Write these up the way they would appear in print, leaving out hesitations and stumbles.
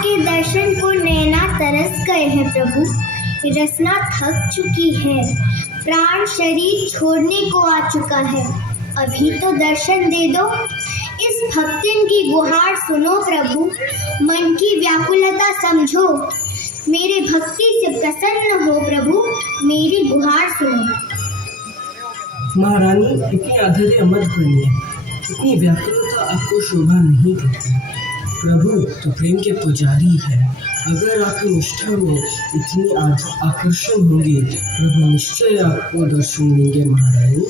आपके दर्शन को नैना तरस गए हैं प्रभु। रसना थक चुकी है, प्राण शरीर छोड़ने को आ चुका है। अभी तो दर्शन दे दो, इस भक्तिन की गुहार सुनो प्रभु। मन की व्याकुलता समझो, मेरे भक्ति से प्रसन्न हो प्रभु। मेरी गुहार सुनो। महारानी, इतनी आधर्य मत करिए, इतनी व्याकुलता आपको शोभा नहीं देती। प्रभु तो प्रेम के पुजारी है। अगर आपकी निष्ठा में इतनी आकर्षण होगी, प्रभु निश्चय आपको दर्शन देंगे। महारानी,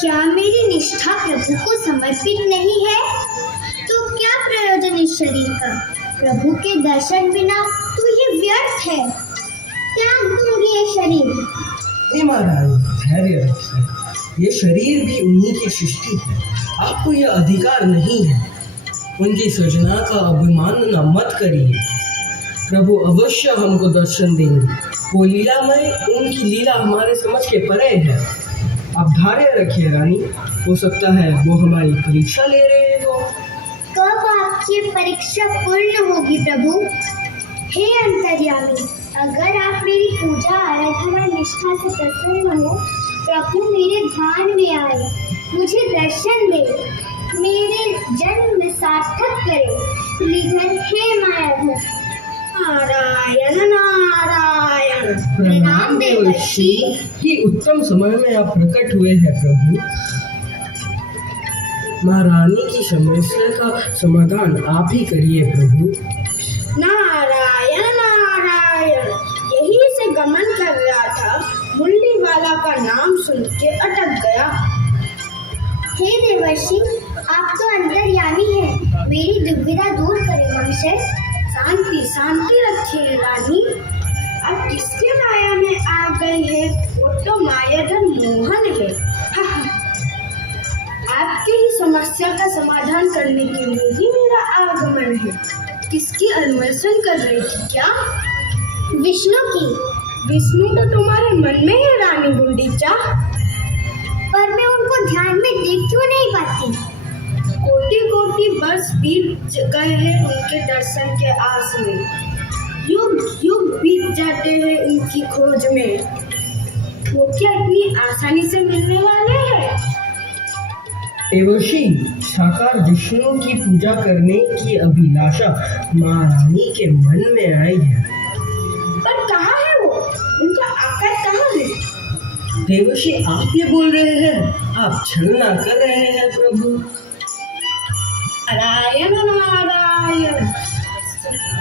क्या मेरी निष्ठा प्रभु को समर्पित नहीं है? तो क्या प्रयोजन इस शरीर का? प्रभु के दर्शन बिना तो ये व्यर्थ है। त्याग दूंगी ये शरीर। महारानी, धैर्य रखिए, ये शरीर भी उन्हीं की सृष्टि है। आपको यह अधिकार नहीं है। उनकी सृजना का अभिमानना मत करिए। प्रभु अवश्य हमको दर्शन देंगे। वो लीलामय, उनकी लीला हमारे समझ के परे है। आप धैर्य रखिए रानी, हो सकता है वो हमारी परीक्षा ले रहे हो। कब आपकी परीक्षा पूर्ण होगी प्रभु? हे अंतर्यामी, अगर आप मेरी पूजा आराधना निष्ठा से प्रसन्न हो, प्रभु मेरे ध्यान में आए, मुझे दर्शन दे, मेरे जन्म सार्थक करे। श्रीधर हे मायाधर। नारायण नारायण। प्रणाम देवर्षि। कि उत्तम समय में आप प्रकट हुए हैं प्रभु। महारानी की समस्या का समाधान आप ही करिए प्रभु। नारायण नारायण। यही से गमन कर रहा था, मुरली वाला का नाम सुन के अटक गया। हे देवर्षि, आप तो अंतर्यामी हैं, मेरी दुविधा दूर करें महाशय। शांति शांति रखिए रानी। अब किसके माया में आ गई है? वो तो मायाधर मोहन है। आपकी ही समस्या का समाधान करने के लिए ही मेरा आगमन है। किसकी अन्वेषण कर रही थी क्या? विष्णु की। विष्णु तो तुम्हारे मन में है रानी गुंडीचा। पर मैं उनको ध्यान में देख क्यों नहीं पाती? कोटि कोटि वर्ष बीत गए हैं उनके दर्शन के आस में। युग युग बीत जाते हैं उनकी खोज में। वो क्या इतनी आसानी से मिलने वाले हैं? देवर्षि, साकार विष्णु की पूजा करने की अभिलाषा महारानी के मन में आई है। पर कहाँ है वो? उनका आकार कहाँ है? देवर्षि, आप ये बोल रहे हैं? आप छलना कर रहे हैं प्रभु। नारायण नारायण।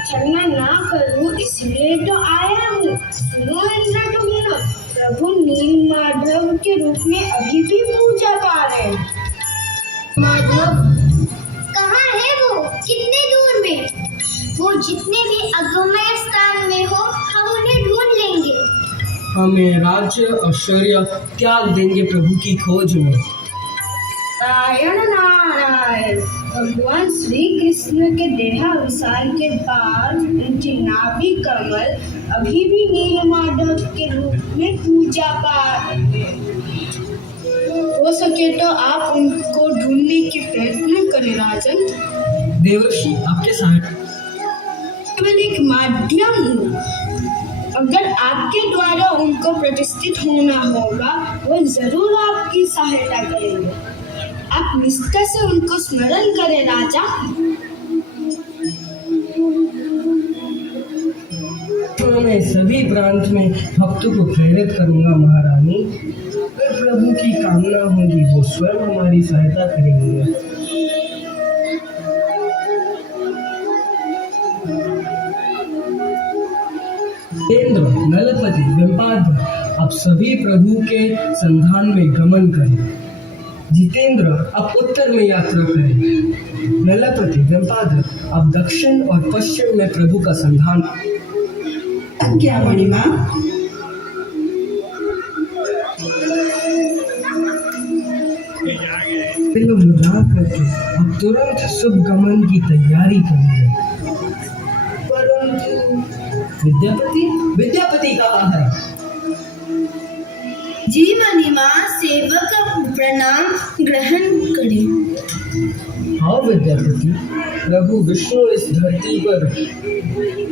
छलना ना करूं इसलिए तो आया हूँ। सुनो इंद्र तो मेरा, प्रभु नील माधव के रूप में अभी भी पूजा पा रहे हैं। माधव कहाँ है वो? कितने दूर में? वो जितने भी अगम्य स्थान में हो, हम उन्हें ढूंढ लेंगे। हमें राज्य ऐश्वर्य त्याग देंगे प्रभु की खोज में। नारायण नारायण। भगवान श्री कृष्ण के देहावसान के बाद उनकी नाभि कमल अभी भी नीलमाधव के रूप में पूजा पा रहे हैं। हो सके तो आप उनको ढूंढने के प्रयत्न करें राजन। देवर्षि, आपके साथ केवल एक माध्यम हूँ। अगर आपके द्वारा उनको प्रतिष्ठित होना होगा, वो जरूर आपकी सहायता करेंगे। आप निष्ठा से उनको स्मरण करें राजा। तो मैं सभी प्रांत में भक्तों को प्रेरित करूंगा महारानी। अगर प्रभु की कामना होगी, वो स्वयं हमारी सहायता करेंगे। इंद्र, नलपति, वेम्पाद्र, आप सभी प्रभु के संधान में गमन करें। जितेंद्र, आप उत्तर में यात्रा करें। नलपति, वेम्पाद्र, आप दक्षिण और पश्चिम में प्रभु का संधान। क्या मणिमा? करके आप तुरंत शुभ गमन की तैयारी करेंगे। परंतु विद्यापति कहाँ है? जी मणिमा, सेवक प्रणाम ग्रहण करें। हाँ विद्यापति, प्रभु विष्णु इस धरती पर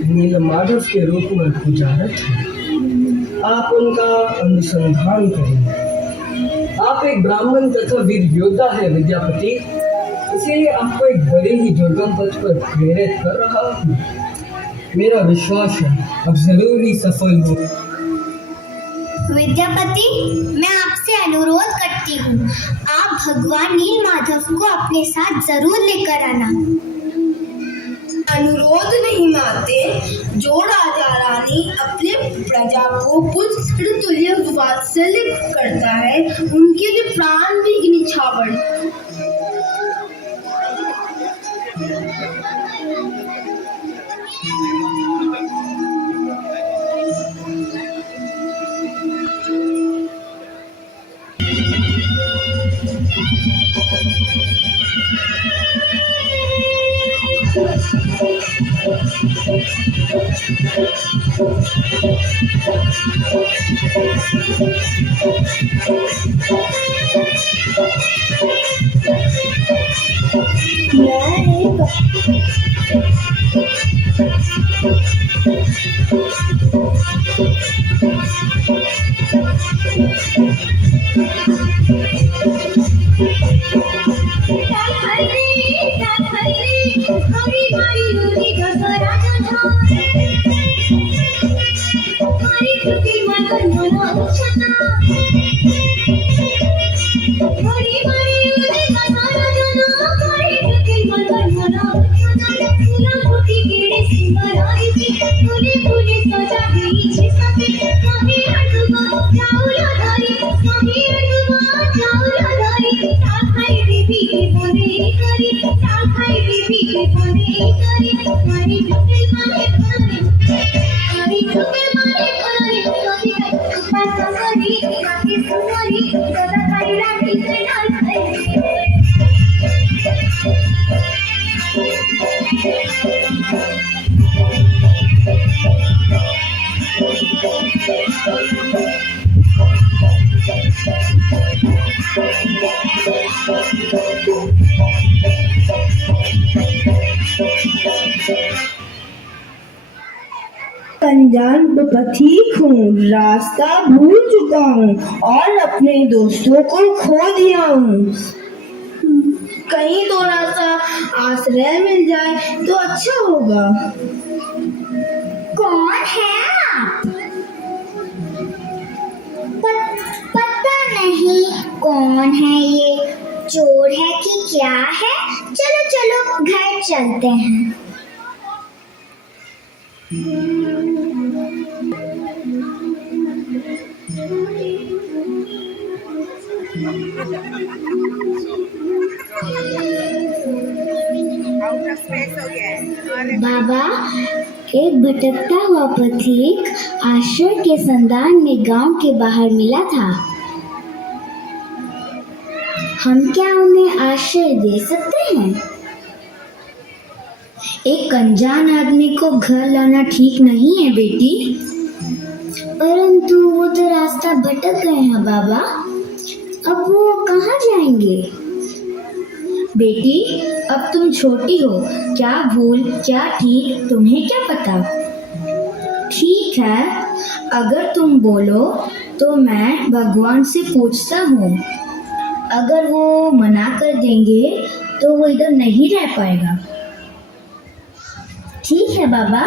नीलमाधव के रूप में पूजारत हैं। आप उनका अनुसंधान करें। आप एक ब्राह्मण तथा वीर योद्धा है विद्यापति, इसीलिए आपको एक बड़े ही दुर्गम पथ पर प्रेरित कर रहा हूँ। मेरा विश्वास है आप जरूर ही सफल हो। विद्यापति, मैं आपसे अनुरोध करती हूँ, आप भगवान नीलमाधव को अपने साथ जरूर लेकर आना। अनुरोध नहीं मानते, जो राजा रानी अपने प्रजा को पुत्र तुल्य वात्सल्य करता है, उनके लिए प्राण भी निछावर। अनजान पथिक हूँ, रास्ता भूल चुका हूँ और अपने दोस्तों को खो दिया हूँ। कहीं थोड़ा सा आश्रय मिल जाए तो अच्छा होगा। कौन है आप? पता नहीं कौन है ये, चोर है कि क्या है? चलो चलो घर चलते हैं। बाबा, एक भटकता हुआ पथिक आश्रय के संधान में गांव के बाहर मिला था। हम क्या उन्हें आश्रय दे सकते हैं? एक अनजान आदमी को घर लाना ठीक नहीं है बेटी। परंतु वो तो रास्ता भटक गए हैं बाबा, अब वो कहाँ जाएंगे? बेटी, अब तुम छोटी हो, क्या भूल क्या ठीक तुम्हें क्या पता। ठीक है, अगर तुम बोलो तो मैं भगवान से पूछता हूँ। अगर वो मना कर देंगे तो वो इधर नहीं रह पाएगा। ठीक है बाबा।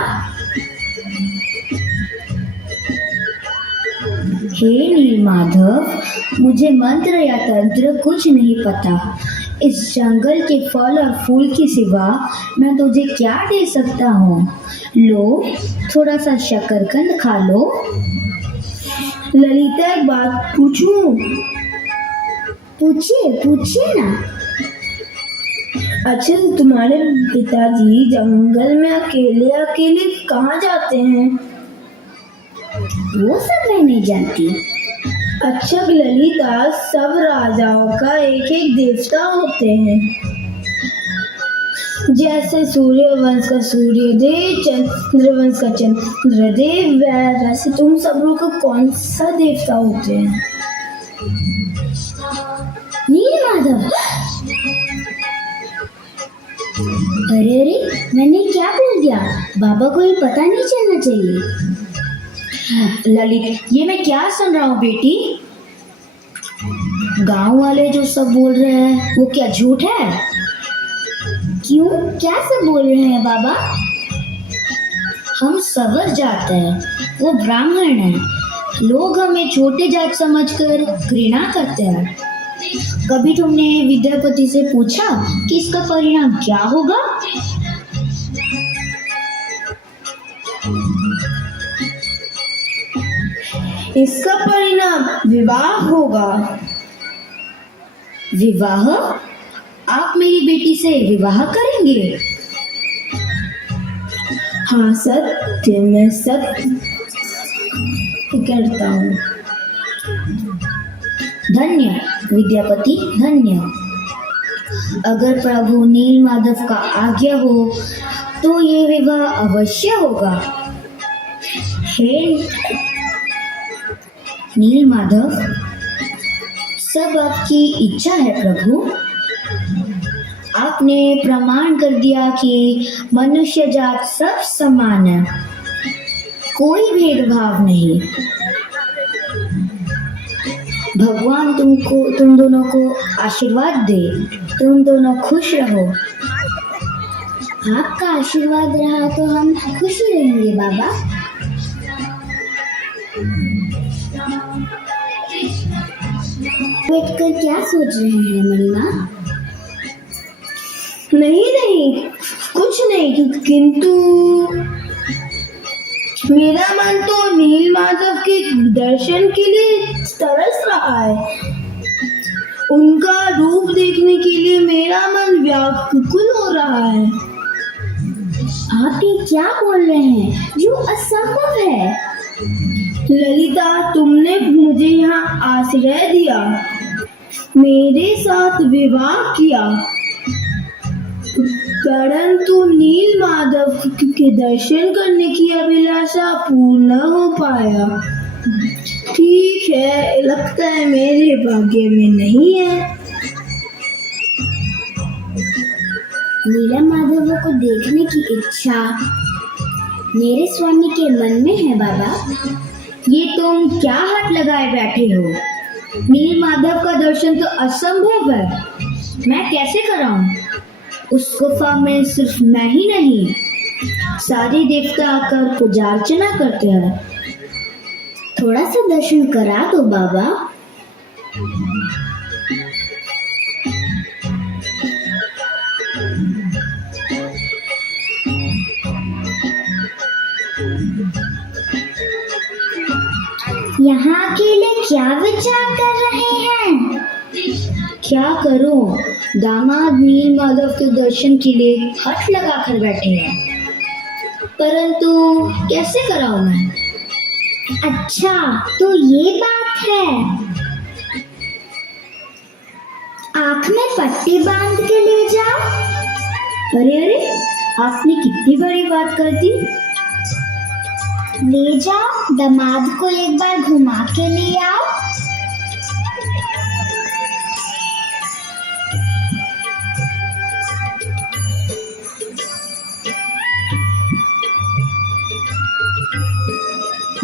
हे नीलमाधव, मुझे मंत्र या तंत्र कुछ नहीं पता। इस जंगल के फल और फूल के सिवा मैं तुझे क्या दे सकता हूँ? लो, थोड़ा सा शकरकंद खा लो। ललिता, एक बात पूछूं? पूछिए पूछिए ना। अच्छा, तुम्हारे पिताजी जंगल में अकेले अकेले कहाँ जाते हैं? वो सब मैं नहीं जानती। अच्छा ललिता, सब राजाओं का एक एक देवता होते हैं। जैसे सूर्यवंश का सूर्यदेव, चंद्रवंश का चंद्रदेव, वैसे तुम सब लोग का कौन सा देवता होते हैं? नीलमाधव, अरे अरे, मैंने क्या बोल दिया? बाबा को ये पता नहीं चलना चाहिए। ललित, ये मैं क्या सुन रहा हूँ बेटी? गांव वाले जो सब बोल रहे हैं वो क्या झूठ है? क्यों, क्या सब बोल रहे हैं बाबा? हम सवर जात हैं, वो ब्राह्मण हैं। लोग हमें छोटे जात समझकर घृणा करते हैं। कभी तुमने विद्यापति से पूछा कि इसका परिणाम क्या होगा? इसका परिणाम विवाह होगा। विवाह? आप मेरी बेटी से विवाह करेंगे? हाँ सत्य, मैं सत्य करता हूँ। धन्य विद्यापति, धन्य। अगर प्रभु नील माधव का आज्ञा हो तो ये विवाह अवश्य होगा। हे नील माधव, सब आपकी इच्छा है प्रभु। आपने प्रमाण कर दिया कि मनुष्य जात सब समान है, कोई भेदभाव नहीं। भगवान तुम दोनों को आशीर्वाद दे, तुम दोनों खुश रहो। आपका आशीर्वाद रहा तो हम खुश ही रहेंगे बाबा। बैठकर क्या सोच रहे हैं मणिमा? नहीं, कुछ नहीं, किंतु मेरा मन तो नील माधव के दर्शन के लिए तरस रहा है। उनका रूप देखने के लिए मेरा मन व्याकुल हो रहा है। आप ये क्या बोल रहे हैं जो असंभव है? ललिता, तुमने मुझे यहाँ आश्रय दिया, मेरे साथ विवाह किया, परंतु नील माधव के दर्शन करने की अभिलाषा पूर्ण हो पाया। ठीक है, लगता है मेरे भाग्य में नहीं है। नीला माधव को देखने की इच्छा मेरे स्वामी के मन में है बाबा। ये तुम क्या हाथ लगाए बैठे हो? नील माधव का दर्शन तो असंभव है, मैं कैसे कराऊं? उस गुफा में सिर्फ मैं ही नहीं, सारे देवता आकर पूजा अर्चना करते हैं। थोड़ा सा दर्शन करा दो बाबा। यहाँ अकेले क्या विचार कर रहे हैं? क्या करूं? दामाद नील माधव के दर्शन के लिए हट लगा कर बैठे हैं, परंतु कैसे कराऊं मैं? अच्छा, तो ये बात है। आँख में पट्टी बांध के ले जाओ। अरे अरे, आपने कितनी बड़ी बात कर दी। ले जाओ, दामाद को एक बार घुमा के ले आओ।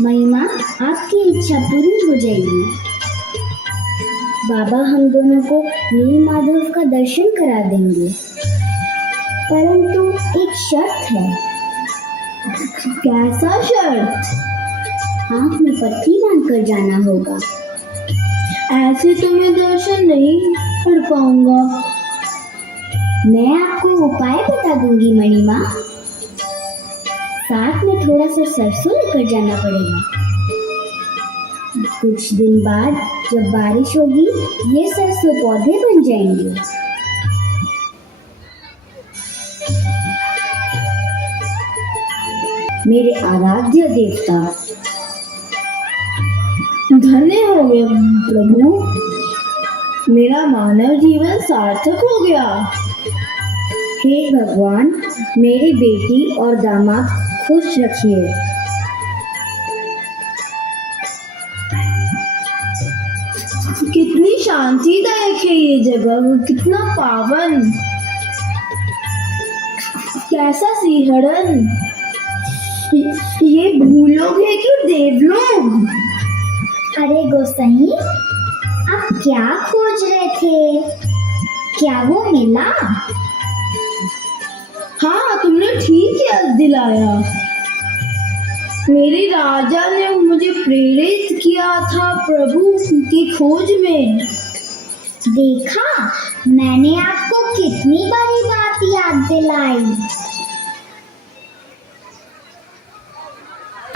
महिमा, आपकी इच्छा पूरी हो जाएगी। बाबा हम दोनों को नील माधव का दर्शन करा देंगे, परंतु एक शर्त है। कैसा शर्त? आँख में पट्टी बांधकर जाना होगा। ऐसे तो मैं दर्शन नहीं कर पाऊंगा। मैं आपको उपाय बता दूंगी मणिमा। साथ में थोड़ा सा सरसों लेकर जाना पड़ेगा। कुछ दिन बाद जब बारिश होगी, ये सरसों पौधे बन जाएंगे। मेरे आराध्य देवता, धन्य हो गया प्रभु, मेरा मानव जीवन सार्थक हो गया। हे भगवान, मेरी बेटी और दामाद खुश रखिए। कितनी शांतिदायक है ये जगह, कितना पावन। कैसा सिंहरण? ये भूलोग है कि देवलोग? अरे गोसाई, आप क्या खोज रहे थे? क्या वो मिला? हाँ, तुमने ठीक याद दिलाया। मेरे राजा ने मुझे प्रेरित किया था प्रभु की खोज में। देखा, मैंने आपको कितनी बड़ी बात याद दिलाई।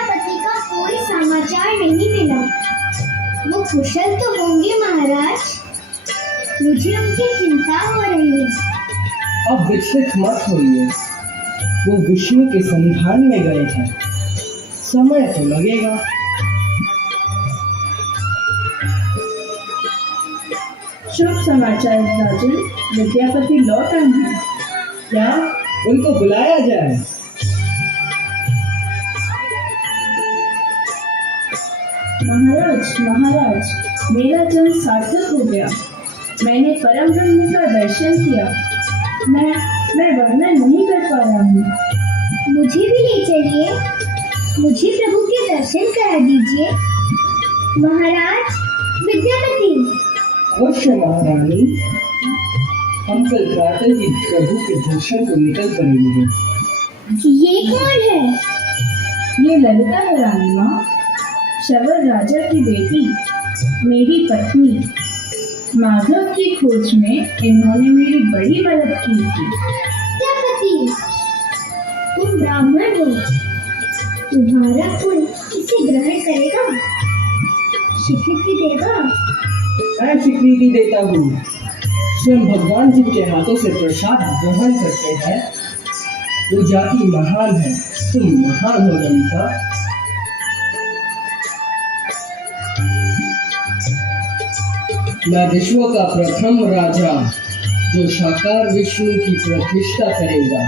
पति का कोई समाचार नहीं मिला। वो कुशल तो होंगे महाराज, मुझे उनकी चिंता हो रही है। अब विचलित मत होइए, वो विष्णु के संधान में गए हैं, समय तो लगेगा। शुभ समाचार राजन, विद्यापति लौट आए हैं। क्या उनको बुलाया जाए? महाराज, मेरा जन्म सार्थक हो गया। मैंने परम ब्रह्म का दर्शन किया। मैं वर्णन नहीं कर पा रहा हूँ। मुझे भी ले चलिए, मुझे प्रभु के दर्शन करा दीजिए। महाराज विद्यापति। अवश्य महारानी, हम कल प्रातः ही प्रभु के दर्शन को निकल पड़ेंगे। ये कौन है? ये ललिता है रानी माँ, शबर राजा की बेटी, मेरी पत्नी। माधव की खोज में इन्होंने मेरी बड़ी मदद की थी। विद्यापति, तुम ब्राह्मण हो, तुम्हारा कुल इसे ग्रहण करेगा, स्वीकृति देगा? मैं स्वीकृति देता हूँ। स्वयं भगवान जिनके हाथों से प्रसाद ग्रहण करते हैं, वो जाति महान है। तुम महान हो ललिता। मैं विश्व का प्रथम राजा, जो साकार विष्णु की प्रतिष्ठा करेगा।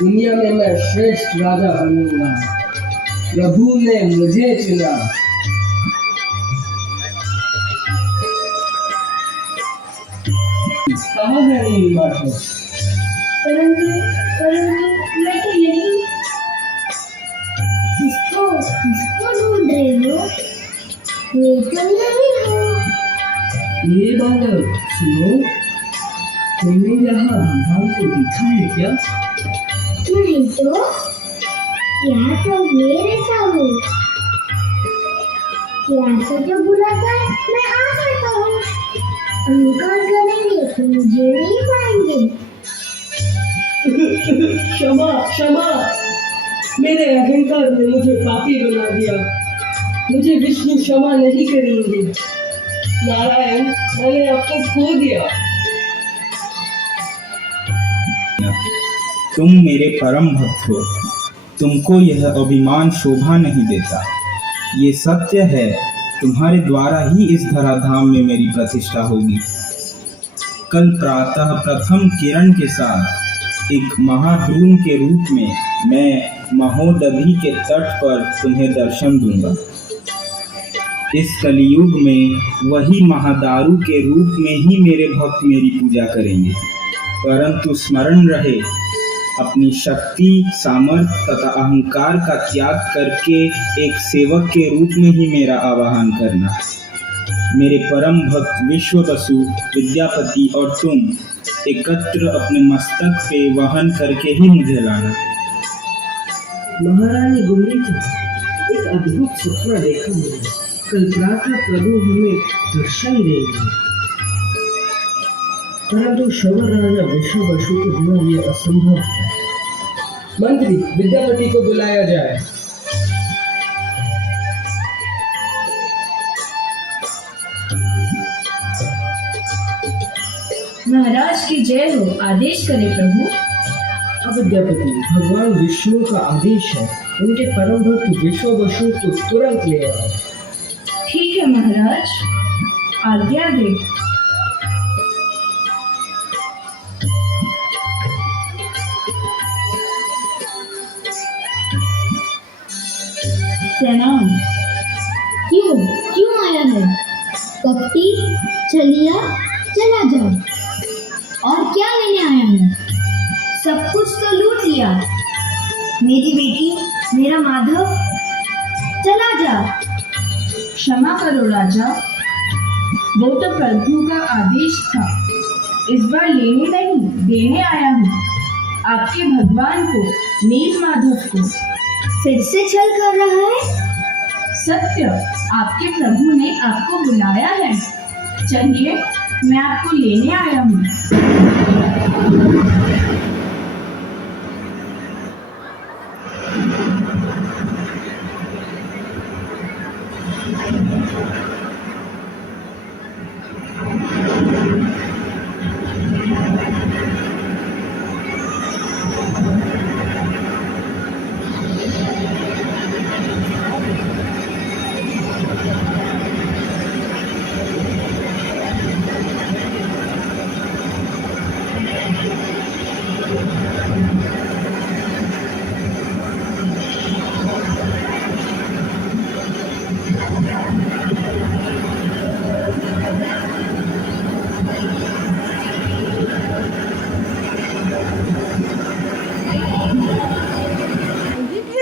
दुनिया में मैं श्रेष्ठ राजा बनूंगा। प्रभु ने मुझे चुना। कहाँ है नीलमाधव? परंतु मैं तो यही। किसको ढूंढ रहे हो? ये तुम नहीं हो। ये बालक सुनो, तुमने यहाँ भगवान को देखा है क्या? नहीं तो, यहाँ तो मैं रहता हूँ। यहाँ से जो बुलाता है मैं आ जाता हूँ। अहंकार करेंगे तो मुझे नहीं पाएंगे। क्षमा क्षमा, मेरे अहंकार ने मुझे पापी बना दिया। मुझे विष्णु क्षमा नहीं करेंगे। नारायण, मैंने आपको खो दिया। तुम मेरे परम भक्त हो, तुमको यह अभिमान शोभा नहीं देता। ये सत्य है, तुम्हारे द्वारा ही इस धराधाम में मेरी प्रतिष्ठा होगी। कल प्रातः प्रथम किरण के साथ एक महाद्रुम के रूप में मैं महोदधि के तट पर तुम्हें दर्शन दूंगा। इस कलियुग में वही महादारू के रूप में ही मेरे भक्त मेरी पूजा करेंगे। परंतु स्मरण रहे, अपनी शक्ति, सामर्थ्य तथा अहंकार का त्याग करके एक सेवक के रूप में ही मेरा आवाहन करना। मेरे परम भक्त विश्ववसु, विद्यापति और तुम एकत्र अपने मस्तक पे वहन करके ही मुझे लाना। महारानी गौरी जी, एक अद्भुत सपना देखा मैंने। कल प्रातः प्रभु हमें दर्शन देंगे, परंतु शबर राजा विश्ववसु के बिना ये असंभव है। मंत्री, विद्यापति को बुलाया जाए। महाराज की जय हो, आदेश करे प्रभु। विद्यापति, भगवान विष्णु का आदेश है, उनके परम भक्त विश्ववसु को तुरंत ले आओ। ठीक है महाराज, आज्ञा दे। प्रणाम। क्यों आया है? कपटी, चलिया, चला जाओ। और क्या लेने आया है? सब कुछ तो लूट किया। मेरी बेटी, मेरा माधव, चला जा। क्षमा करो राजा, वो तो प्रभु का आदेश था। इस बार लेने नहीं, देने आया हूँ आपके भगवान को, नील माधव को। फिर से छल कर रहा है? सत्य, आपके प्रभु ने आपको बुलाया है। चलिए, मैं आपको लेने आया हूँ।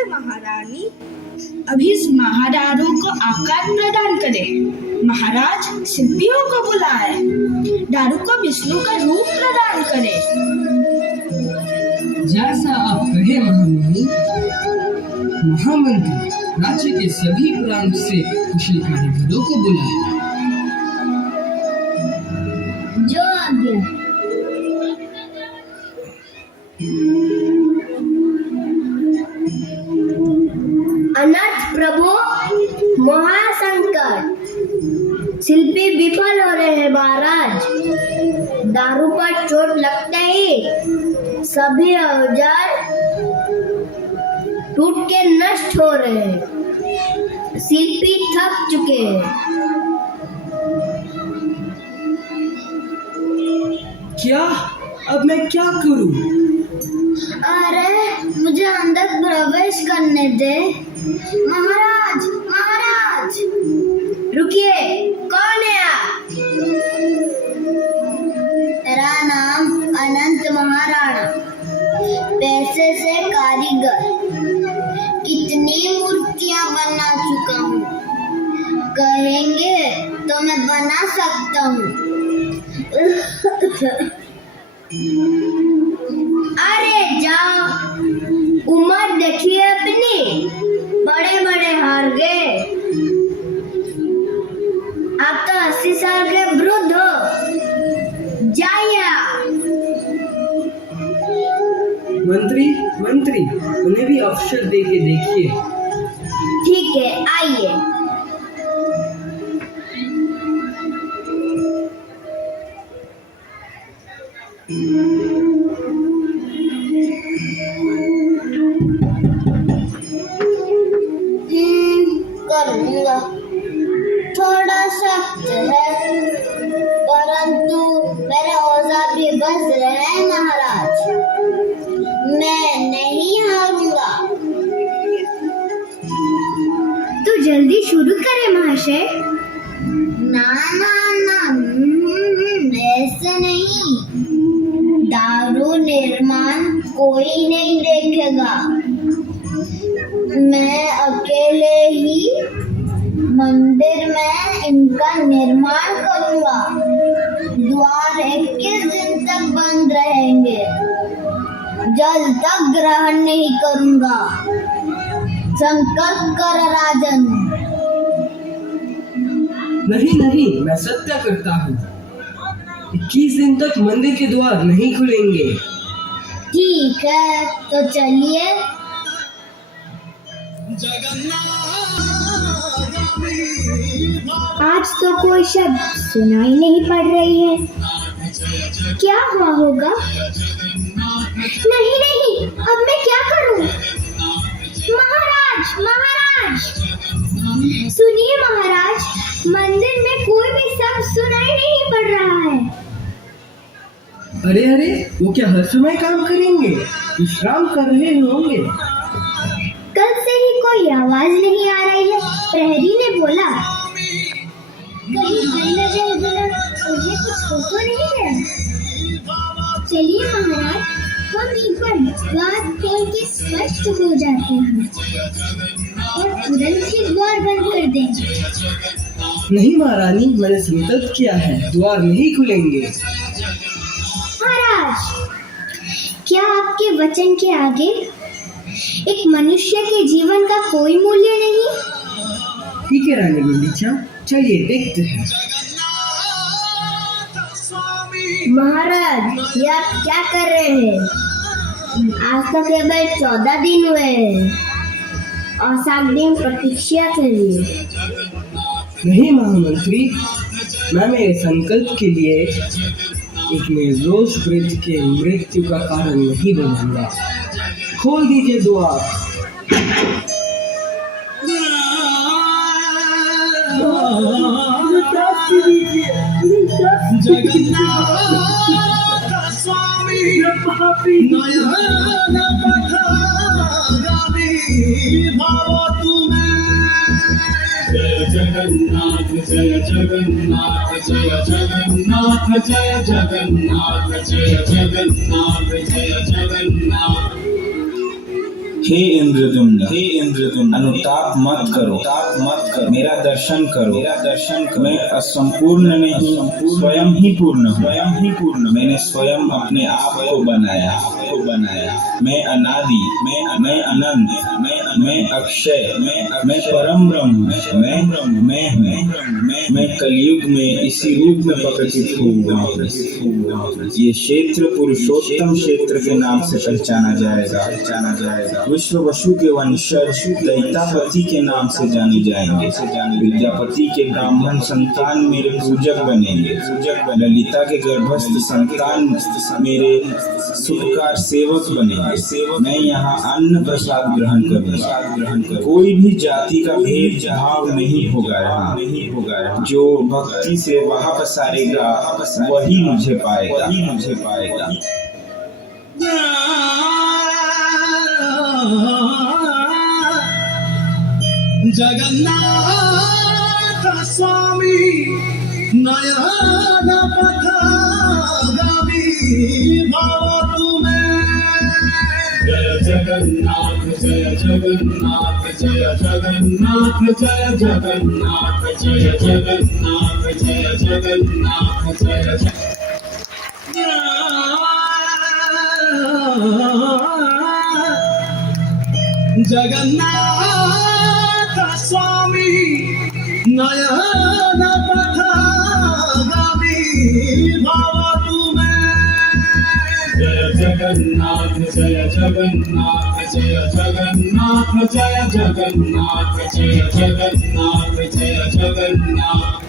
महारानी, अभी इस महादारों को आकार प्रदान करे। महाराज शिल्पियों को बुलाए, दारू को विष्णु का रूप प्रदान करे। जैसा आप कहे महामुनि। महामंत्री राज्य के सभी प्रांत से कुशल कारीगरों को बुलाए। जो आज्ञा। अनर्थ प्रभु, महासंकट, शिल्पी विफल हो रहे हैं महाराज। दारू पर चोट लगते ही सभी औजार टूट के नष्ट हो रहे हैं। शिल्पी थक चुके हैं। क्या? अब मैं क्या करूं? अरे मुझे अंदर प्रवेश करने दे। महाराज, महाराज, रुकिए, कौन है आप? मेरा नाम अनंत महाराणा, पैसे से कारीगर। कितनी मूर्तियां बना चुका हूँ, कहेंगे तो मैं बना सकता हूँ। अरे जाओ, उम्र देखिए अपनी, बड़े बड़े हार गए। आप तो 80 साल के वृद्ध हो। जाइए। मंत्री, मंत्री, उन्हें भी अवसर दे के देखिए। ठीक है, आइए। करूँगा, थोड़ा सख्त है, परंतु मेरे औजार भी बस रहे हैं महाराज। मैं नहीं हारूंगा। तो जल्दी शुरू करें महाशय। ना ना ना, ऐसे नहीं। दारू निर्माण कोई नहीं देखेगा। मैं अकेले ही मंदिर में इनका निर्माण करूंगा। द्वार 21 दिन तक बंद रहेंगे। जल तक ग्रहण नहीं करूंगा। संकल्प कर राजन। नहीं नहीं, मैं सत्य करता हूँ। 21 दिन तक मंदिर के द्वार नहीं खुलेंगे। ठीक है, तो चलिए। आज तो कोई शब्द सुनाई नहीं पड़ रही है। क्या हुआ होगा? नहीं नहीं, अब मैं क्या करूं? महाराज, महाराज, सुनिए महाराज, मंदिर में कोई भी शब्द सुनाई नहीं पड़ रहा है। अरे अरे, वो क्या हर समय काम करेंगे? विश्राम कर रहे होंगे। कल से ही कोई आवाज नहीं आ रही है। प्रहरी ने बोला, कहीं मुझे कुछ हो तो नहीं है। चलिए महाराज, हम एक बार बात खोल के स्पष्ट हो जाते हैं और तुरंत ही द्वार बंद कर देंगे। नहीं महारानी, मैंने संकल्प किया है, द्वार नहीं खुलेंगे। महाराज, क्या आपके वचन के आगे एक मनुष्य के जीवन का कोई मूल्य नहीं? ठीक है रानी गुंडीचा, चलिए देखते हैं। महाराज, ये आप क्या कर रहे हैं? आज तक केवल 14 दिन हुए हैं और 7 दिन प्रतीक्षा करिए। नहीं महामंत्री, मैं मेरे संकल्प के लिए एक निर्दोष वृद्ध के मृत्यु का कारण नहीं बनूंगा। खोल दीजिए द्वार। जगन्नाथ स्वामी नयन पथगामी भव तुम्हें। जय जगन्नाथ जय जगन्नाथ जय जगन्नाथ जय जगन्नाथ जय जगन्नाथ जय जगन्नाथ। हे इंद्रद्युम्न, अनुताप मत करो, मेरा दर्शन करो, मैं असंपूर्ण नहीं, स्वयं ही पूर्ण हूँ। मैंने स्वयं अपने आप को बनाया। मैं अनादि, मैं अनंत, मैं अक्षय, मैं परम ब्रह्म हूँ। मैं कलयुग में इसी रूप में प्रकटित हुआ। ये क्षेत्र पुरुषोत्तम क्षेत्र के नाम से पहचाना जाएगा। विश्व वसु के वंशज ललितापति के नाम से जाने जाएंगे। विद्यापति के ब्राह्मण संतान मेरे पूजक बनेंगे। ललिता के गर्भस्थ संतान मेरे सुखकार सेवक बनेंगे। मैं यहाँ अन्न प्रसाद ग्रहण करूँगा। कोई भी जाति का भेद भाव नहीं होगा यहाँ। जो भक्ति से वहाँ पसारेगा वही मुझे पाएगा। जगन्नाथ स्वामी नयन पथगामी भव तुम्हें। जय जगन्नाथ जय जगन्नाथ जय जगन्नाथ जय जगन्नाथ जय जगन्नाथ जय जगन्नाथ जय जगन्नाथ स्वामी नयन पथगामी भव तुम्हें। जय जगन्नाथ जय जगन्नाथ जय जगन्नाथ जय जगन्नाथ जय जगन्नाथ जय जगन्नाथ।